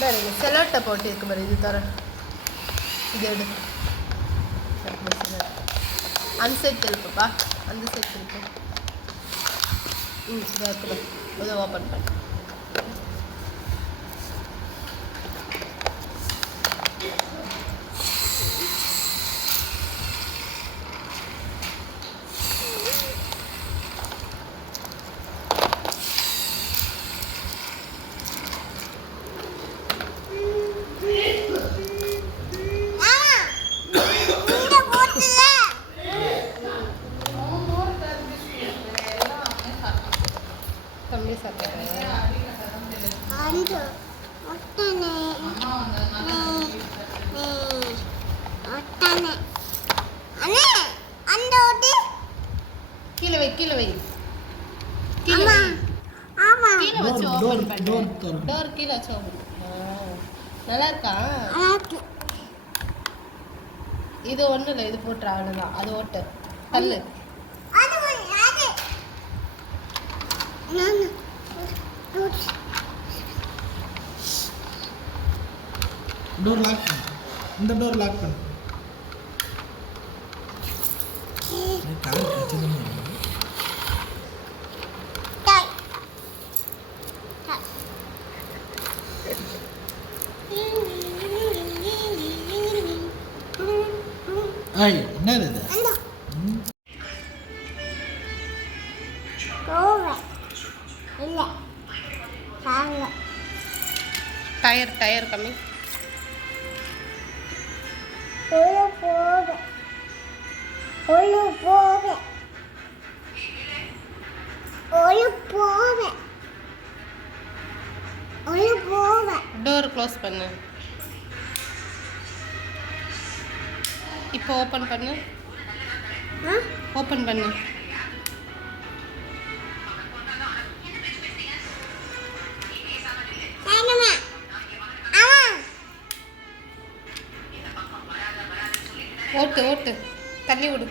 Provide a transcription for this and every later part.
பாருங்க செலோட்டை போட்டு இருக்கு பாரு. இது தர இது எடு. அந்த சைட் திருப்புப்பா, அந்த சைட் திருப்பு. இதாக இருக்குது, அதை ஓப்பன் பண்ணு. கம்மி சாப்பிட்றேன். கீழே வை, கீழே வை, கீழே வை. கீழே வச்சு ஓப்பன் பண்ணு. டோர் கீழே வச்சு ஓப்பன் பண்ணு. நல்லா இருக்கா? இது ஒன்றும் இல்லை, இது போட்டுற அவ்வளோதான். அது ஓட்டு கல்லு. டோர் லாக் பண்ணு. இந்த டோர் லாக் பண்ணு. கால் கச்சிதமா ஐய் என்னது இது? டயர் டயர் கம்மி. டோர் க்ளோஸ் பண்ணு. இப்போ ஓப்பன் பண்ணு. ஓப்பன் பண்ணு. ஓட்டு ஓட்டு, தள்ளி விடு.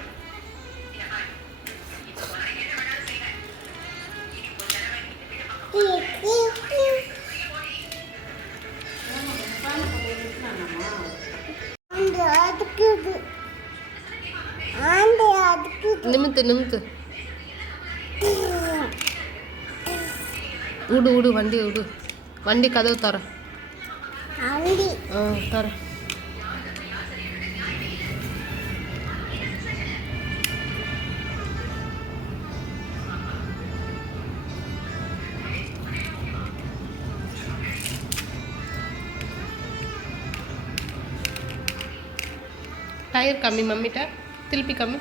நிமித்து நிமித்து. விடு விடு, வண்டி விடு. வண்டி கதவு தர. தர. டயர் கம்மி மம்மிட்ட, திருப்பி கம்மி.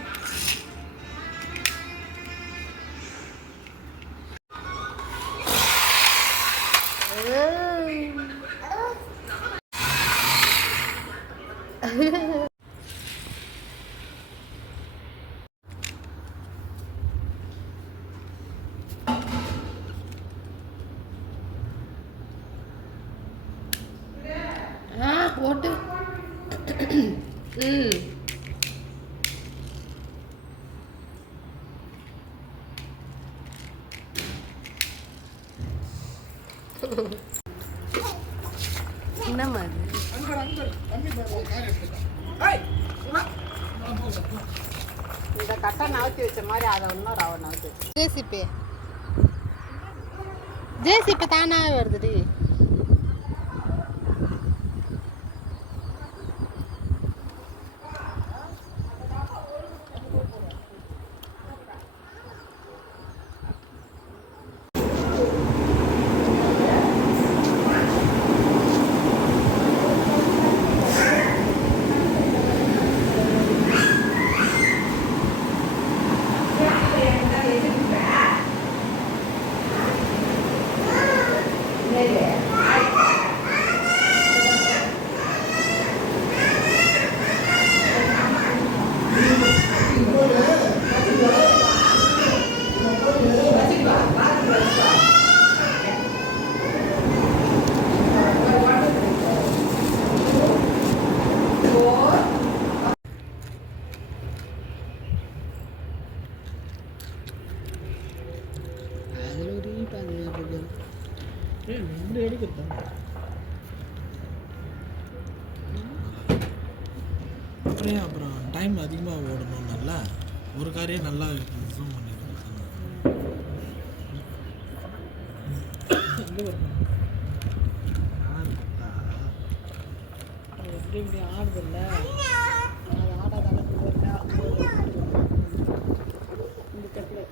ஓட்டு. என்னம்மா இந்த கட்டை நவுத்தி வச்ச மாதிரி அதை இன்னொரு அவன் நவுத்தி வச்சு. ஜேசிபி ஜேசிபி தானாக வருதுடி. அப்புறம் ஏன் அப்புறம் டைம் அதிகமாக ஓடணும். நல்லா ஒரு காரியம் நல்லா ஜூம் பண்ணிடுங்க. எப்படி இப்படி ஆடுது இல்லை அது ஆடாத இந்த தட்டில்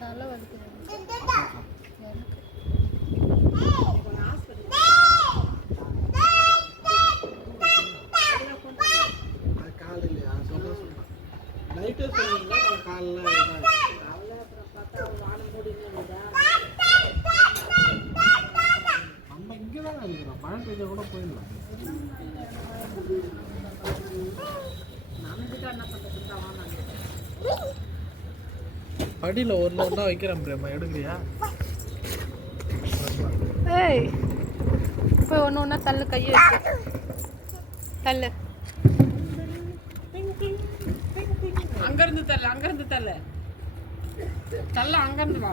தலை வலிக்குது நைட்டே சொல்லுவீங்களா நான் காலைல நம்ம இங்கே தான் இருக்கிறோம். மழை பெய்ஞ்சா கூட போயிடலாம். படியில் ஒன்று ஒன்றா வைக்கிறேன் பிரியம்மா, எடுக்கிறியா? ஏய் இப்போ ஒன்று ஒன்றா தள்ளு கையை வச்சு தள்ளு அங்கேருந்து தள்ளு அங்கேருந்து தள்ளு தள்ள அங்கேருந்து வா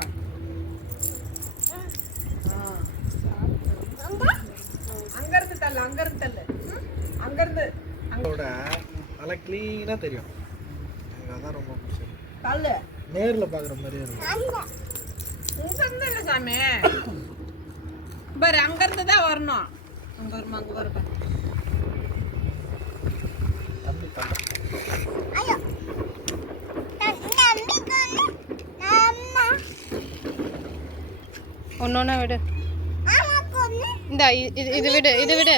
அங்கேருந்து தள்ளு அங்கேருந்து தள்ளு அங்கேருந்து அதோட நல்லா க்ளீனாக தெரியும். எனக்கு அதான் ரொம்ப பிடிச்சது. தள்ளு நேரில் பார்க்குற மாதிரியே இருக்கும். இங்கேருந்து இல்லை சாமி பாரு அங்கேருந்து தான் வரணும். அங்கே வருமா அங்கே வருப்பா தம்பி தம்பி ஒன்று ஒன்றா விடு இந்த இது விடு இது விடு